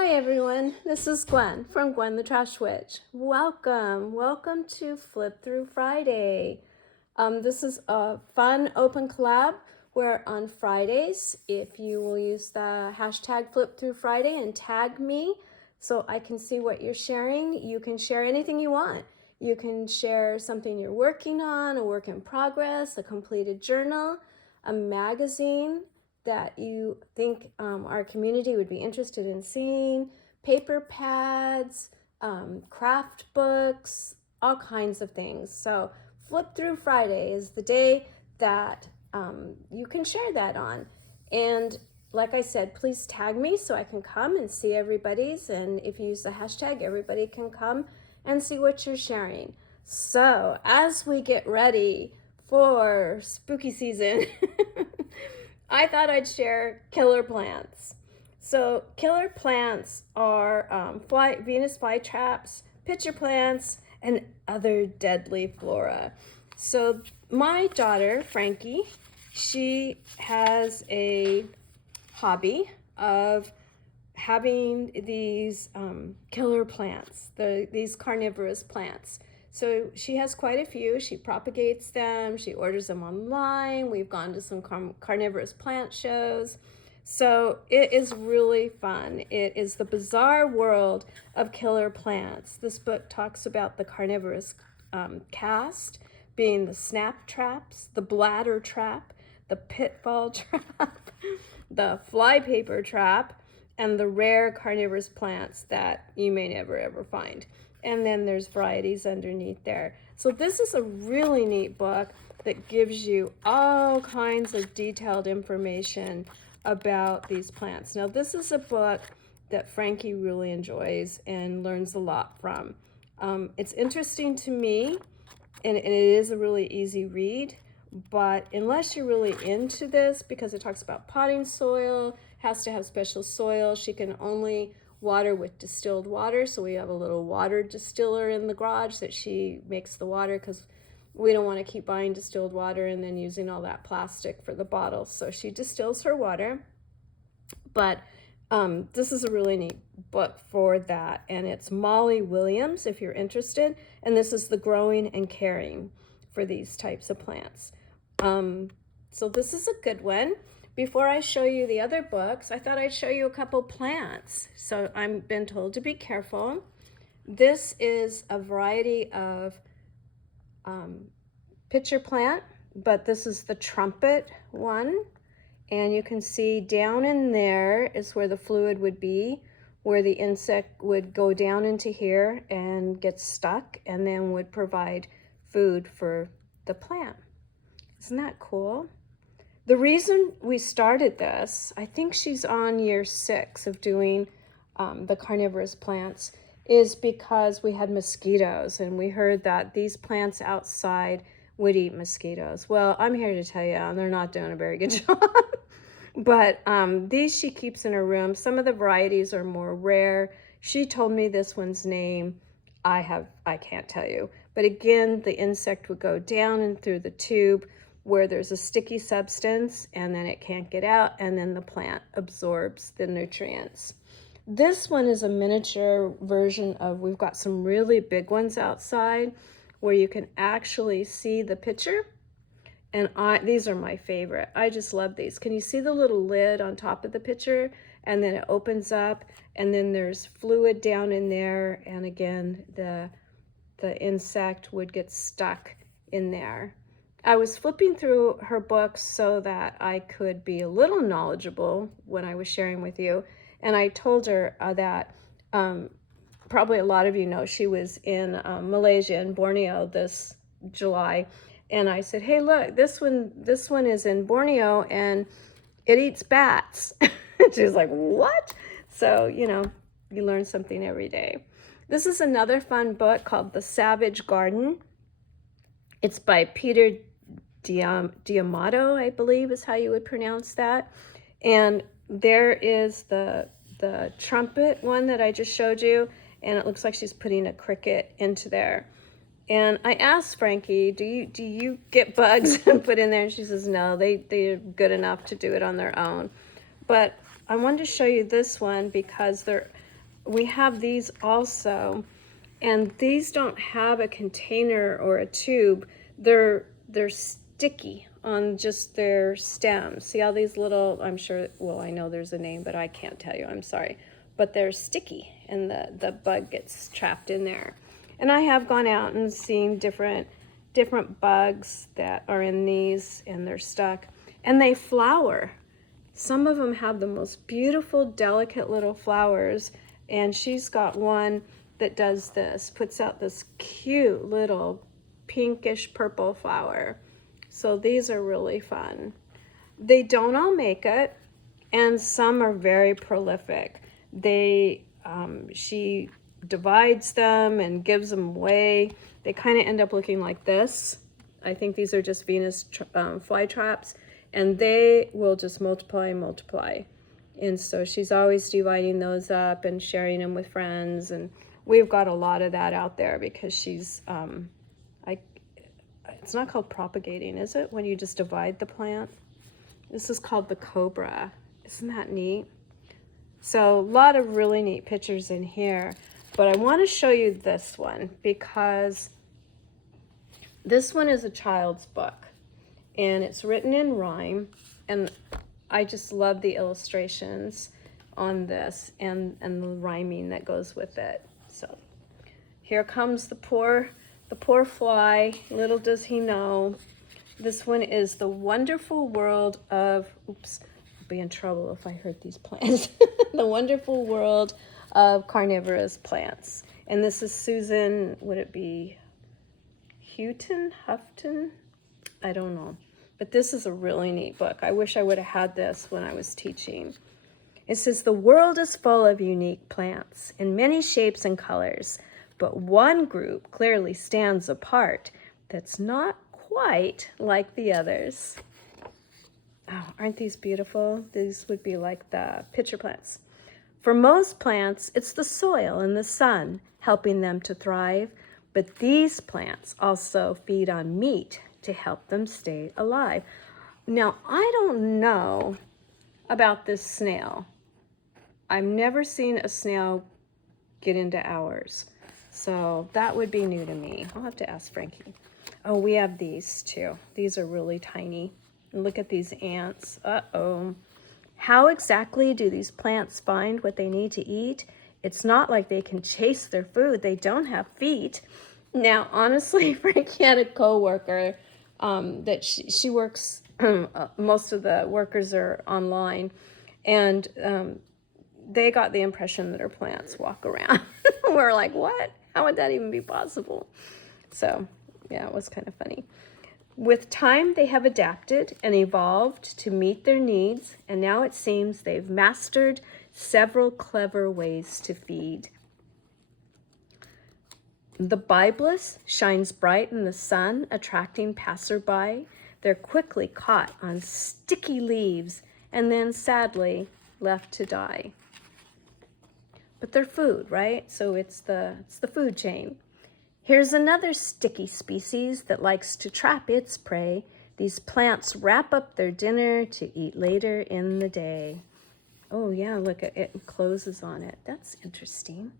Hi everyone, this is Gwen from Gwen the Trash Witch. Welcome to Flip Through Friday. This is a fun open collab where on Fridays, if you will use the hashtag Flip Through Friday and tag me so I can see what you're sharing, you can share anything you want. You can share something you're working on, a work in progress, a completed journal, a magazine that you think our community would be interested in seeing, paper pads, craft books, all kinds of things. So Flip Through Friday is the day that you can share that on. And like I said, please tag me so I can come and see everybody's. And if you use the hashtag, everybody can come and see what you're sharing. So as we get ready for spooky season, I thought I'd share killer plants. So killer plants are Venus flytraps, pitcher plants, and other deadly flora. So my daughter, Frankie, she has a hobby of having these killer plants, these carnivorous plants. So she has quite a few. She propagates them. She orders them online. We've gone to some carnivorous plant shows. So it is really fun. It is the bizarre world of killer plants. This book talks about the carnivorous cast being the snap traps, the bladder trap, the pitfall trap, the flypaper trap, and the rare carnivorous plants that you may never ever find. And then there's varieties underneath there. So this is a really neat book that gives you all kinds of detailed information about these plants. Now this is a book that Frankie really enjoys and learns a lot from. It's interesting to me, and it is a really easy read, but unless you're really into this, because it talks about potting soil, has to have special soil, she can only water with distilled water, so we have a little water distiller in the garage that she makes the water because we don't want to keep buying distilled water and then using all that plastic for the bottle. So she distills her water. But this is a really neat book for that, and it's Molly Williams if you're interested, and this is the growing and caring for these types of plants. So this is a good one. Before I show you the other books, I thought I'd show you a couple plants. So I've been told to be careful. This is a variety of pitcher plant, but this is the trumpet one. And you can see down in there is where the fluid would be, where the insect would go down into here and get stuck and then would provide food for the plant. Isn't that cool? The reason we started this, I think she's on year 6 of doing the carnivorous plants, is because we had mosquitoes and we heard that these plants outside would eat mosquitoes. Well, I'm here to tell you they're not doing a very good job. But these she keeps in her room. Some of the varieties are more rare. She told me this one's name. I can't tell you. But again, the insect would go down and through the tube where there's a sticky substance and then it can't get out, and then the plant absorbs the nutrients. This one is a miniature version of, we've got some really big ones outside where you can actually see the pitcher. And these are my favorite. I just love these. Can you see the little lid on top of the pitcher? And then it opens up and then there's fluid down in there. And again, the insect would get stuck in there. I was flipping through her books so that I could be a little knowledgeable when I was sharing with you. And I told her that probably a lot of you know she was in Malaysia and Borneo this July. And I said, hey, look, this one is in Borneo and it eats bats. She was like, what? So, you know, you learn something every day. This is another fun book called The Savage Garden. It's by Peter Diamato, I believe is how you would pronounce that. And there is the trumpet one that I just showed you, and it looks like she's putting a cricket into there. And I asked Frankie, do you get bugs and put in there? And she says, no, they're good enough to do it on their own. But I wanted to show you this one because we have these also, and these don't have a container or a tube. They're sticky on just their stems. See all these little, I'm sure, well, I know there's a name, but I can't tell you, I'm sorry. But they're sticky, and the bug gets trapped in there. And I have gone out and seen different bugs that are in these, and they're stuck, and they flower. Some of them have the most beautiful, delicate little flowers, and she's got one that does this, puts out this cute little pinkish purple flower. So these are really fun. They don't all make it, and some are very prolific. She divides them and gives them away. They kind of end up looking like this. I think these are just Venus fly traps, and they will just multiply and multiply. And so she's always dividing those up and sharing them with friends, and we've got a lot of that out there because she's it's not called propagating, is it, when you just divide the plant? This is called the cobra. Isn't that neat? So a lot of really neat pictures in here, but I want to show you this one because this one is a child's book, and it's written in rhyme, and I just love the illustrations on this and the rhyming that goes with it. So here comes the poor fly, little does he know. This one is The Wonderful World of, oops, I'll be in trouble if I hurt these plants. The Wonderful World of Carnivorous Plants. And this is Susan, would it be Houghton? I don't know. But this is a really neat book. I wish I would have had this when I was teaching. It says, the world is full of unique plants in many shapes and colors, but one group clearly stands apart that's not quite like the others. Oh, aren't these beautiful? These would be like the pitcher plants. For most plants, it's the soil and the sun helping them to thrive, but these plants also feed on meat to help them stay alive. Now, I don't know about this snail. I've never seen a snail get into ours, so that would be new to me. I'll have to ask Frankie. Oh, we have these too. These are really tiny. And look at these ants. Uh-oh. How exactly do these plants find what they need to eat? It's not like they can chase their food. They don't have feet. Now, honestly, Frankie had a co-worker that she works, most of the workers are online, and they got the impression that her plants walk around. We're like, what? How would that even be possible? So, yeah, it was kind of funny. With time, they have adapted and evolved to meet their needs, and now it seems they've mastered several clever ways to feed. The Biblis shines bright in the sun, attracting passerby. They're quickly caught on sticky leaves and then, sadly, left to die. But they're food, right? So it's the food chain. Here's another sticky species that likes to trap its prey. These plants wrap up their dinner to eat later in the day. Oh yeah, look, it closes on it. That's interesting.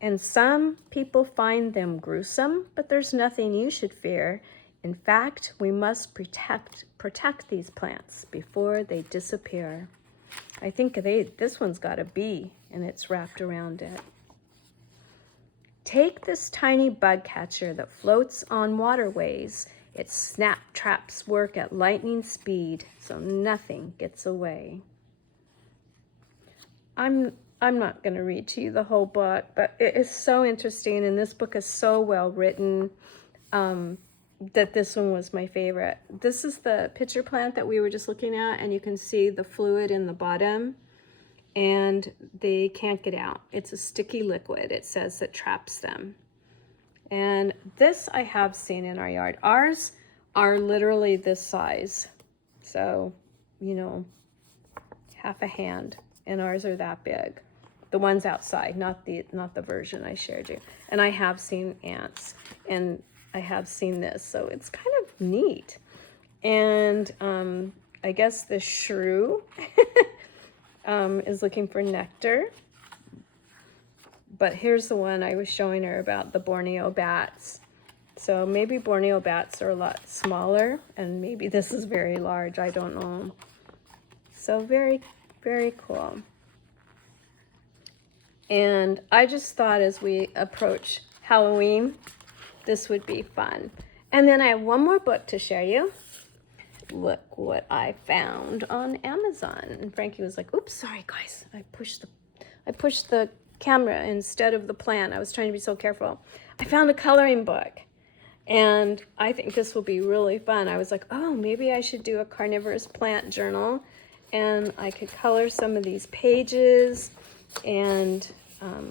And some people find them gruesome, but there's nothing you should fear. In fact, we must protect these plants before they disappear. I think this one's got a bee, and it's wrapped around it. Take this tiny bug catcher that floats on waterways. Its snap traps work at lightning speed, so nothing gets away. I'm not going to read to you the whole book, but it is so interesting, and this book is so well written that this one was my favorite. This is the pitcher plant that we were just looking at, and you can see the fluid in the bottom, and they can't get out. It's a sticky liquid, it says, that traps them. And this I have seen in our yard. Ours are literally this size, so, you know, half a hand, and ours are that big. The ones outside, not the version I shared you. And I have seen ants, and I have seen this, so it's kind of neat. And I guess the shrew, is looking for nectar. But here's the one I was showing her about, the Borneo bats. So maybe Borneo bats are a lot smaller, and maybe this is very large, I don't know. So very, very cool. And I just thought as we approach Halloween, this would be fun. And then I have one more book to share you. Look what I found on Amazon. And Frankie was like, oops, sorry guys, I pushed the camera instead of the plant. I was trying to be so careful. I found a coloring book, and I think this will be really fun. I was like, oh, maybe I should do a carnivorous plant journal, and I could color some of these pages and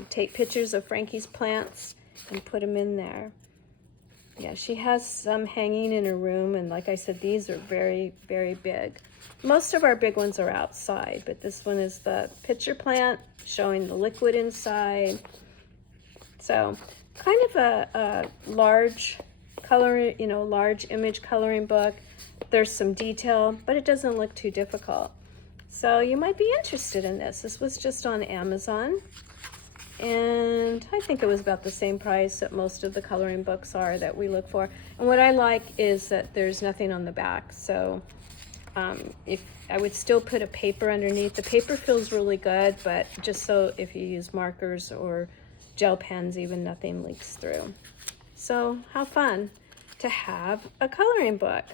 take pictures of Frankie's plants and put them in there. Yeah, she has some hanging in her room, and like I said, these are very, very big. Most of our big ones are outside, but this one is the pitcher plant showing the liquid inside. So kind of a large color, large image coloring book. There's some detail, but it doesn't look too difficult. So you might be interested in this. This was just on Amazon, and I think it was about the same price that most of the coloring books are that we look for. And what I like is that there's nothing on the back, so if I would still put a paper underneath. The paper feels really good, but just so if you use markers or gel pens, even, nothing leaks through. So how fun to have a coloring book.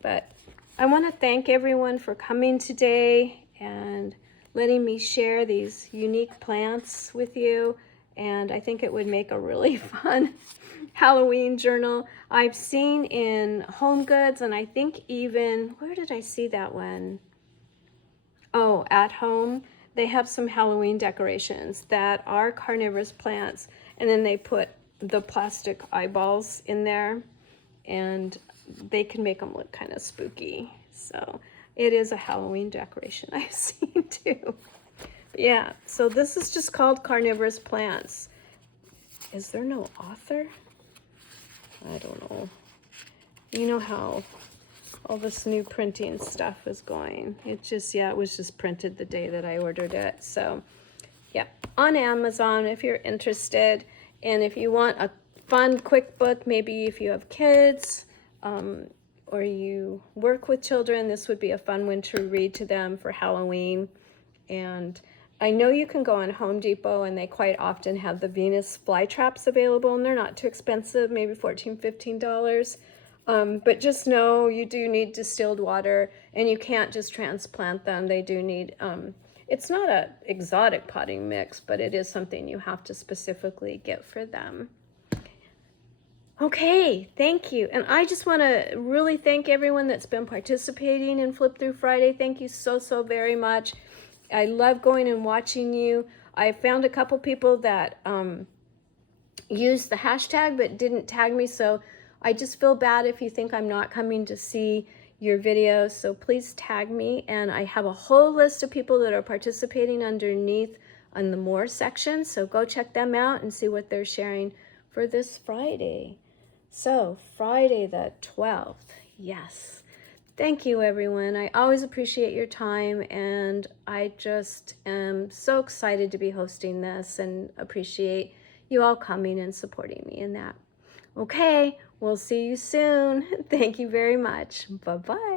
But I want to thank everyone for coming today and letting me share these unique plants with you. And I think it would make a really fun Halloween journal. I've seen in Home Goods, and I think even, where did I see that one? Oh, At Home. They have some Halloween decorations that are carnivorous plants, and then they put the plastic eyeballs in there, and they can make them look kind of spooky. So it is a Halloween decoration I've seen too. Yeah, so this is just called Carnivorous Plants. Is there no author? I don't know. You know how all this new printing stuff is going. It was just printed the day that I ordered it. So yeah, on Amazon if you're interested. And if you want a fun, quick book, maybe if you have kids or you work with children, this would be a fun one to read to them for Halloween. And I know you can go on Home Depot, and they quite often have the Venus fly traps available, and they're not too expensive, maybe $14, $15. But just know you do need distilled water, and you can't just transplant them. They do need, it's not an exotic potting mix, but it is something you have to specifically get for them. Okay, thank you. And I just want to really thank everyone that's been participating in Flip Through Friday. Thank you so, so very much. I love going and watching you. I found a couple people that used the hashtag but didn't tag me, so I just feel bad if you think I'm not coming to see your videos, so please tag me. And I have a whole list of people that are participating underneath on the More section, so go check them out and see what they're sharing for this Friday. So Friday the 12th, yes. Thank you, everyone. I always appreciate your time, and I just am so excited to be hosting this and appreciate you all coming and supporting me in that. Okay, we'll see you soon. Thank you very much. Bye-bye.